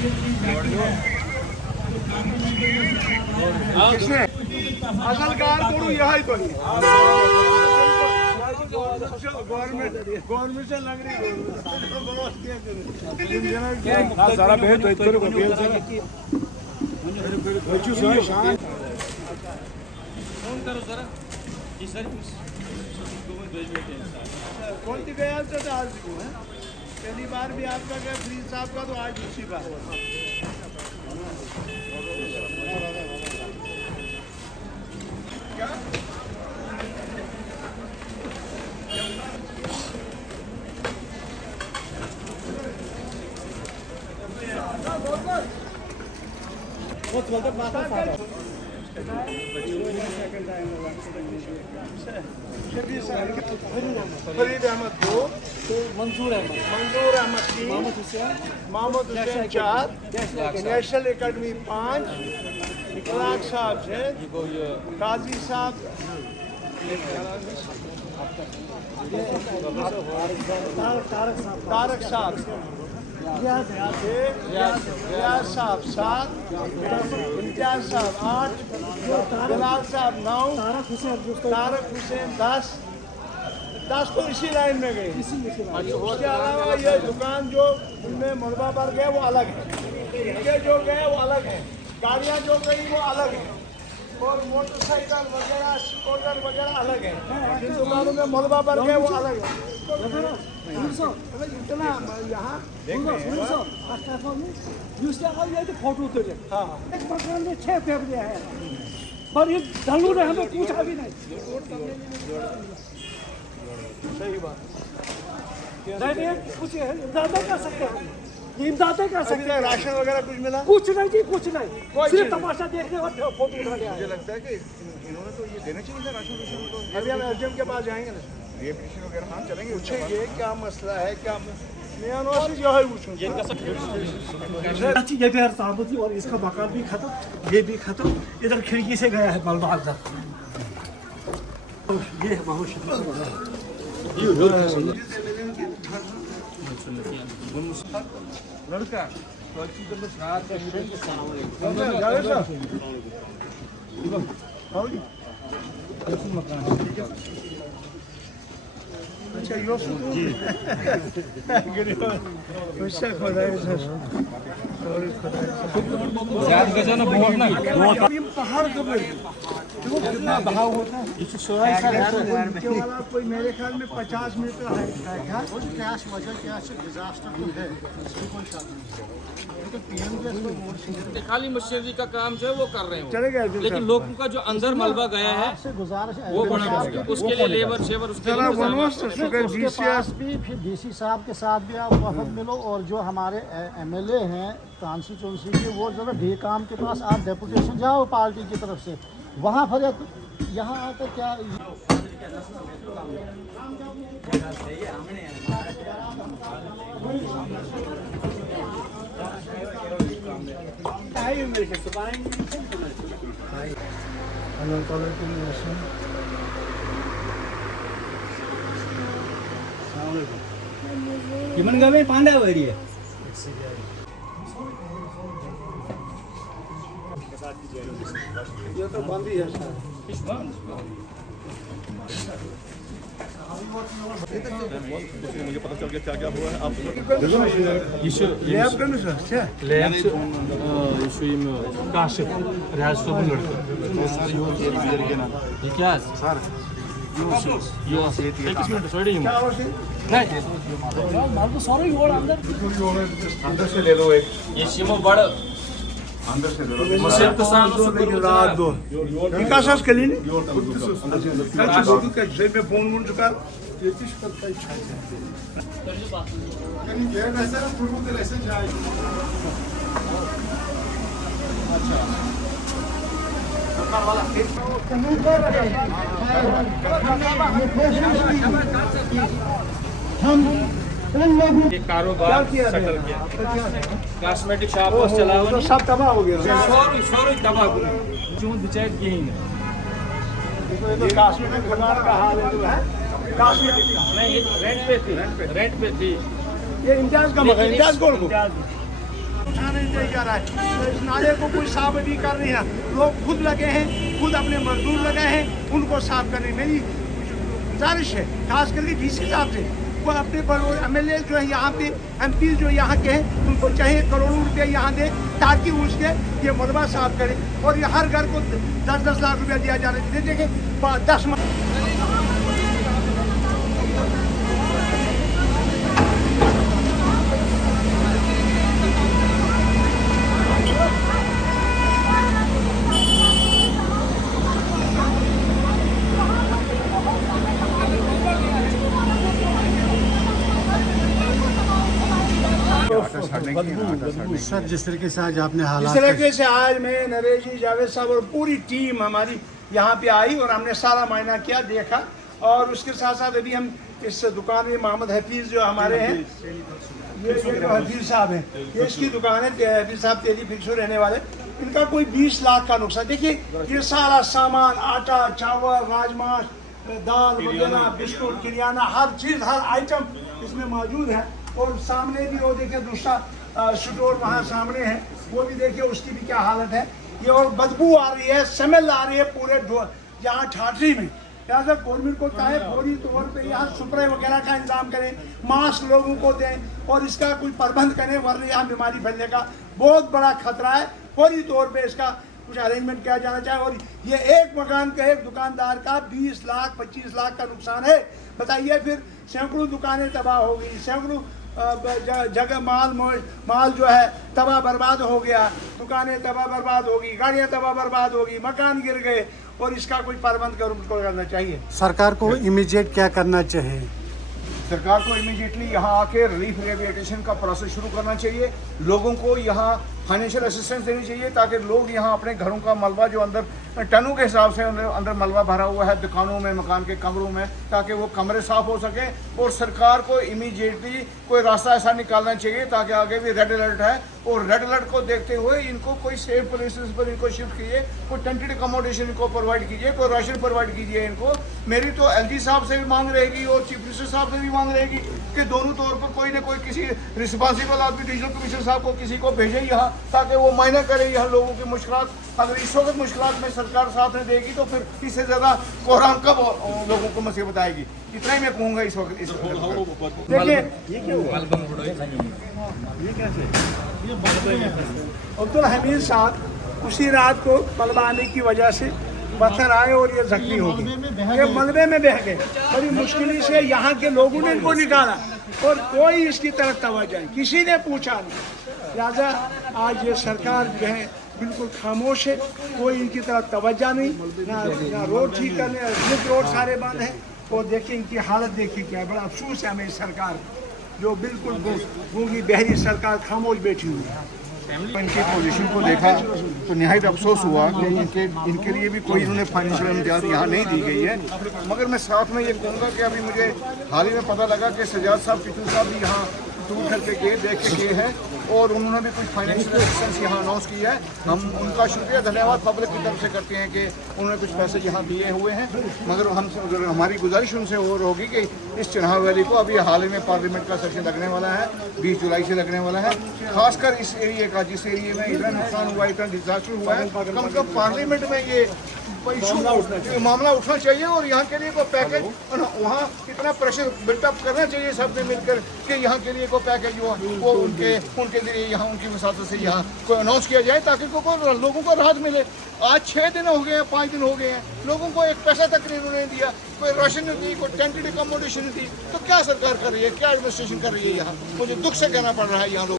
किसने असल कार करू यही तो गवर्नमेंट से लग रही सारा भेज फोन करो जरा जी सर कौन सी गया आज पहली बार भी आपका गया फ्रीज साहब का तो आज दूसरी बार क्या फरीद अहमद 2 मंजूर अहमद 3 मोहम्मद हुसैन 4 नेशनल एकेडमी 5 इकलाक साहब है काजी साहब तारक साहब रियाज साहब 7 इम्तियाज साहब 8 बिलाल साहब 9 तारक हुसैन 10 तो इसी लाइन में गए। उसके अलावा ये दुकान जो उनमें मलबा पर गए वो अलग है, इनके जो गए वो अलग है, गाड़ियाँ जो गई वो अलग है और मोटरसाइकिल वगैरह स्कूटर वगैरह अलग है। जिन दुकानों में मलबा पर गए वो अलग है। इतना यहाँ फोटो तो हाँ एक मकान में 6 फैमिली है पर ये धनु ने हमें पूछा भी नहीं। सही बात कुछ इमदादें कर सकते हैं, इमदादें कर सकते हैं। राशन वगैरह कुछ मिला? कुछ नहीं जी, कुछ नहीं, सिर्फ तमाशा देखने और फोटो उठा लिया। मुझे लगता है कि इन्होंने तो ये देना चाहिए था राशन। अभी हम एसडीएम के पास जाएंगे ना, ये पिटीशन वगैरह हाँ चलेंगे, पूछेंगे क्या मसला है क्या ये भी साबुती और इसका मकान भी खत्म, ये भी खत्म, इधर खिड़की से गया है मलबा अंदर। ये बहुत लड़का अच्छा यो जी अच्छा खुदा पहाड़ कब कितना बहाव होता है कोई मेरे ख्याल में 50 मीटर हाइट का है। क्या वजह क्या डिजास्टर तो है, इसकी कोई शक नहीं। खाली मशीनरी का काम जो है वो कर रहे हैं चले गए, लेकिन लोगों का जो अंदर मलबा गया है वो बड़ा मुश्किल, उसके लिए लेबर शेवर उसके लिए फिर डीसी साहब के साथ भी आप वफद मिलो और जो हमारे एमएलए हैं कॉन्स्टिट्यूंसी के वो जरा डी काम के पास आप डेपुटेशन जाओ पार्टी की तरफ से, वहाँ पर यहाँ आकर क्या किमन गवे पांडा वरी है ये तो बंद ही है मुझे पता चल गया क्या क्या हुआ है। आप लैब करना सर क्या लैब इशू में काशिफ रियाज सोबन लड़का ये क्या है सर यो एक मिनट छोड़िए नहीं मार तो सारे और अंदर से ले लो एक ये शिमो बड़ अंदर से ले लो मसेब के साथ रात दो विकास के लिए नहीं पे फोन वोन चुका ये किस पर का इच्छा है यानी ये वैसे ना फुटबॉल के ऐसे जाए अच्छा वाला हम एक कारोबार सेटल किया, कॉस्मेटिक शॉप पर चला हुआ तो सब तबाह हो गया शोरूम तबाह हो गया जो बिचारे यही है। तो कॉस्मेटिक दुकान का हाल है कॉस्मेटिक नहीं रेंट पे थी ये इम्तियाज का मकान इम्तियाज कौन को पानी नहीं जा रहा है। तो इस नाले को कोई साफ भी कर रहे हैं, लोग खुद लगे हैं, खुद अपने मजदूर लगे हैं उनको साफ करने। मेरी गुजारिश है खास करके डीसी साहब से, वो अपने MLA जो है यहाँ पे, MP जो यहाँ के हैं, उनको चाहिए करोड़ों रुपये यहाँ दे ताकि उसके ये मलबा साफ करें और ये हर घर को 10-10 लाख रुपया दिया जाना चाहिए। देखिए 10 सर, जिस तरीके से आज आपने इस हालात तरीके से आज मैं, नरेश जी, जावेद साहब और पूरी टीम हमारी यहाँ पे आई और हमने सारा मायना किया, देखा। और उसके साथ साथ अभी हम इस दुकान में मोहम्मद हफीज़ जो हमारे हैं, ये जो हफीज़ साहब हैं, ये इसकी दुकान है, हफीज़ साहब तेली फिक्सर रहने वाले, इनका कोई 20 लाख का नुकसान। देखिए ये सारा सामान, आटा, चावल, राजमा, दाल वगैरह, बिस्कुट, किरियाना, हर चीज़, हर आइटम इसमें मौजूद है। और सामने भी वो देखिए दूसरा स्टोर वहाँ सामने है, वो भी देखिए उसकी भी क्या हालत है। ये और बदबू आ रही है, स्मेल आ रही है पूरे यहाँ ठाठरी में। यहाँ से गवर्नमेंट को चाहे फौरी तौर पे यहाँ स्प्रे वगैरह का इंतजाम करें, मास्क लोगों को दें और इसका कोई प्रबंध करें, वरना यहाँ बीमारी फैलने का बहुत बड़ा खतरा है। फौरी तौर पे इसका कुछ अरेंजमेंट किया जाना चाहिए। और ये एक मकान का, एक दुकानदार का 20 लाख 25 लाख का नुकसान है। बताइए, फिर सैकड़ों दुकानें तबाह हो गई, सैकड़ों जगह माल जो है तबाह बर्बाद हो गया, दुकानें तबाह बर्बाद होगी, गाड़ियां तबाह बर्बाद होगी, मकान गिर गए। और इसका कोई प्रबंध करना चाहिए। सरकार को इमीडिएट क्या करना चाहिए? सरकार को इमीडिएटली यहाँ आके रिलीफ रिहेबिलिटेशन का प्रोसेस शुरू करना चाहिए। लोगों को यहाँ फाइनेंशियल असिस्टेंस देनी चाहिए ताकि लोग यहाँ अपने घरों का मलबा जो अंदर टनों के हिसाब से अंदर मलबा भरा हुआ है दुकानों में, मकान के कमरों में, ताकि वो कमरे साफ हो सके। और सरकार को इमीडिएटली कोई रास्ता ऐसा निकालना चाहिए ताकि आगे भी रेड अलर्ट है, और रेड अलर्ट को देखते हुए इनको कोई सेफ प्लेसेस पर इनको शिफ्ट कीजिए, कोई टेंटेड अकोमोडेशन इनको प्रोवाइड कीजिए, कोई राशन प्रोवाइड कीजिए इनको। मेरी तो LG साहब से भी मांग रहेगी और चीफ मिनिस्टर साहब से भी मांग रहेगी कि दोनों तौर पर कोई ना कोई किसी रिस्पॉन्सिबल आदमी डिविजनल कमिश्नर साहब को किसी को भेजे यहाँ, ताकि वो मायना करे यहाँ लोगों की मुश्किलात। अगर इस वक्त मुश्किलात में सरकार साथ में देगी तो फिर इससे ज़्यादा कोहराम कब लोगों को मुसीबत आएगी। इतना ही मैं कहूँगा इस वक्त। देखिए अब्दुल हमीद साहब उसी रात को मलबा आने की वजह से पत्थर आए और ये जख्मी हो गए, ये मलबे में बह गए। बड़ी मुश्किल से यहाँ के लोगों ने इनको निकाला और कोई इसकी तरफ तवज्जो नहीं, किसी ने पूछा नहीं। लिहाजा आज ये सरकार जो है बिल्कुल खामोश है, कोई इनकी तरफ तवज्जो नहीं, ना रोड ठीक करने, रोड सारे बंद हैं। और देखिए इनकी हालत देखिए क्या है। बड़ा अफसोस है हमें इस सरकार जो बिल्कुल गूंगी बहरी सरकार खामोश बैठी हुई है। इनकी पोजीशन को देखा तो निहायत अफसोस हुआ कि इनके लिए भी कोई इन्होंने फाइनेंशियल इमदाद यहाँ नहीं दी गई है। मगर मैं साथ में ये कहूँगा कि अभी मुझे हाल ही में पता लगा कि सजाद साहब, टिटू साहब भी यहाँ टूर करके गए, देख के गए हैं और उन्होंने भी कुछ फाइनेंशियल असिस्टेंस यहाँ अनाउंस किया है। हम उनका शुक्रिया धन्यवाद पब्लिक की तरफ से करते हैं कि उन्होंने कुछ पैसे यहाँ दिए हुए हैं। मगर हमारी गुजारिश उनसे और होगी कि इस चिनाब वैली को अभी हाल ही में पार्लियामेंट का सेशन लगने वाला है, 20 जुलाई से लगने वाला है। खासकर इस एरिए का, जिस एरिए में इतना नुकसान हुआ, इतना डिजास्टर हुआ है, कम से कम पार्लियामेंट में ये मामला उठना चाहिए और यहाँ के लिए कोई पैकेज, वहाँ इतना प्रेशर बिल्टअप करना चाहिए सबने मिलकर कि यहाँ के लिए कोई पैकेज वो उनके जरिए यहाँ उनकी वसात से यहाँ कोई अनाउंस किया जाए ताकि लोगों को राहत मिले। आज 6 दिन हो गए हैं, 5 दिन हो गए हैं, लोगों को एक पैसा तक नहीं उन्होंने दिया, कोई राशन नहीं दी, कोई टेंटेड अकोमोडेशन नहीं दी। तो क्या सरकार कर रही है, क्या एडमिनिस्ट्रेशन कर रही है यहाँ? मुझे दुख से कहना पड़ रहा है यहाँ लोग